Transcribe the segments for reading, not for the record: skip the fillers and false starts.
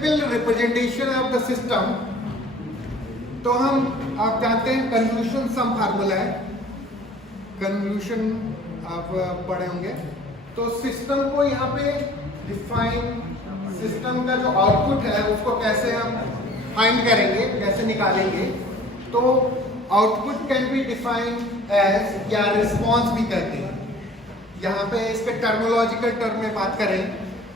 Simple representation of the system, तो हम आप जानते हैं कन्वोल्यूशन सम फार्मूला है, कन्वोल्यूशन आप पढ़े होंगे। तो सिस्टम को यहाँ पे डिफाइन, सिस्टम का जो आउटपुट है उसको कैसे हम फाइंड करेंगे, कैसे निकालेंगे। तो output can be defined as, या रिस्पॉन्स भी कहते हैं। यहाँ पे इसके टर्मोलॉजिकल टर्म में बात करें,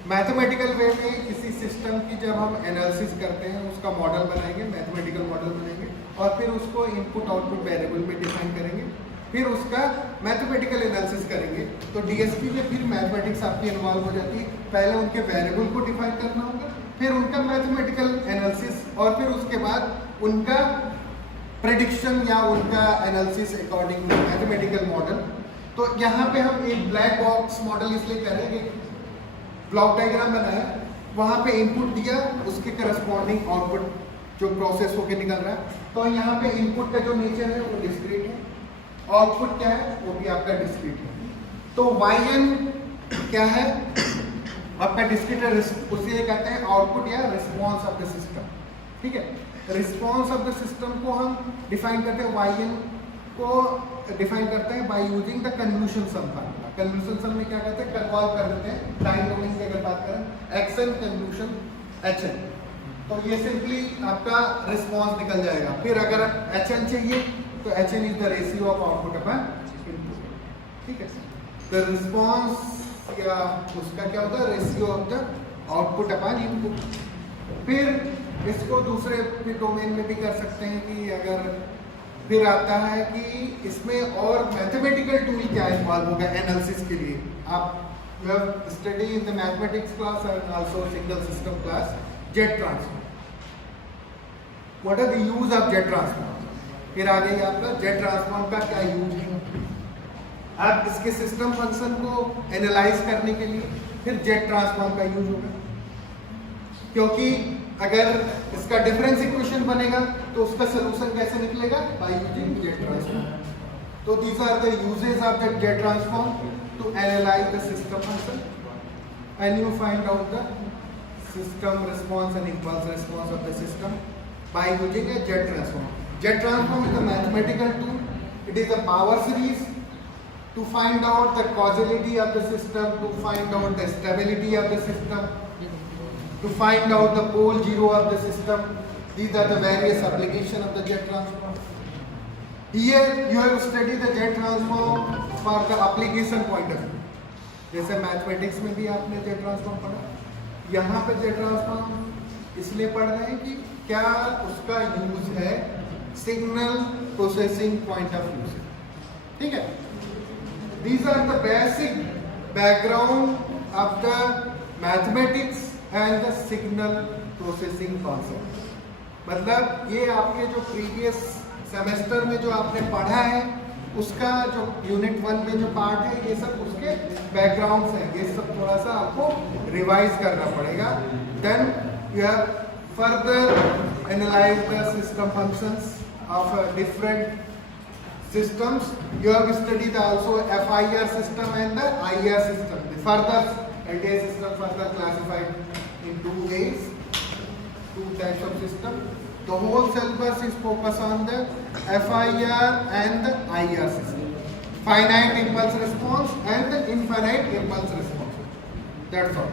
मैथमेटिकल वे में किसी सिस्टम की जब हम एनालिसिस करते हैं उसका मॉडल बनाएंगे, मैथमेटिकल मॉडल बनाएंगे और फिर उसको इनपुट आउटपुट वेरिएबल में डिफाइन करेंगे, फिर उसका मैथमेटिकल एनालिसिस करेंगे। तो डीएसपी में फिर मैथमेटिक्स आपकी इन्वॉल्व हो जाती है। पहले उनके वेरिएबल को डिफाइन करना होगा, फिर उनका मैथमेटिकल एनालिसिस और फिर उसके बाद उनका प्रेडिक्शन या उनका एनालिसिस अकॉर्डिंग मैथमेटिकल मॉडल। तो यहाँ पे हम एक ब्लैक बॉक्स मॉडल इसलिए करेंगे, ब्लॉक डायग्राम बनाया, वहाँ पे इनपुट दिया, उसके करस्पॉन्डिंग आउटपुट जो प्रोसेस होके निकल रहा है। तो यहाँ पे इनपुट का जो नेचर है वो डिस्क्रीट है, आउटपुट क्या है वो भी आपका डिस्क्रीट है। तो yn क्या है आपका डिस्क्रीट है, उसे कहते हैं आउटपुट या रिस्पॉन्स ऑफ द सिस्टम। ठीक है, रिस्पॉन्स ऑफ द सिस्टम को हम डिफाइन करते हैं, yn को डिफाइन करते हैं by using the convolution sum formula. Convolution sum में क्या करते हैं, कन्वॉल्व कर देते हैं। टाइम डोमेन की अगर बात करें xn कन्वोल्यूशन hn, तो ये सिंपली आपका रिस्पॉन्स निकल जाएगा। फिर अगर hn चाहिए तो hn is the ratio of output upon input. ठीक है, तो रिस्पॉन्स या उसका क्या होता है, ratio of the output upon input. फिर इसको दूसरे डोमेन में भी कर सकते हैं कि अगर फिर आता है कि इसमें और मैथमेटिकल टूल क्या इन्वॉल्व होगा एनालिसिस के लिए। आप study in the mathematics class and also single system class Z transform. What are the use of Z transform, फिर आ गई आपका जेट ट्रांसफॉर्म का क्या यूज है। आप इसके सिस्टम फंक्शन को एनालाइज करने के लिए फिर जेट ट्रांसफॉर्म का यूज होगा, क्योंकि अगर इसका डिफरेंस इक्वेशन बनेगा तो उसका सलूशन कैसे निकलेगा, बाय यूजिंग जेट ट्रांसफॉर्म। तो these are the uses of the Z transform to analyse the system function and you find out the system response and impulse response of the system by using a jet transform. Jet transform is a mathematical tool. It is a power series to find out the causality of the system, to find out the stability of the system, to find out the pole zero of the system. These are the various applications of the jet transform. Here you have studied the jet transform for the application point of view. जैसे mathematics में भी आपने jet transform पढ़ा, यहाँ पे jet transform इसलिए पढ़ रहे हैं कि क्या उसका यूज है signal processing point of view से। ठीक है, these are the basic background of the mathematics and the signal processing concept. मतलब ये आपके जो प्रीवियस सेमेस्टर में जो आपने पढ़ा है उसका जो यूनिट 1 में जो पार्ट है ये सब उसके बैकग्राउंड्स हैं, ये सब थोड़ा सा आपको रिवाइज करना पड़ेगा। Then you have further analyse the system functions of different systems. You have studied also FIR system and the IR system. The further LTI system further classified in two ways, two types of system. The whole syllabus is focused on the FIR and the IR system. Finite impulse response and the infinite impulse response. That's all.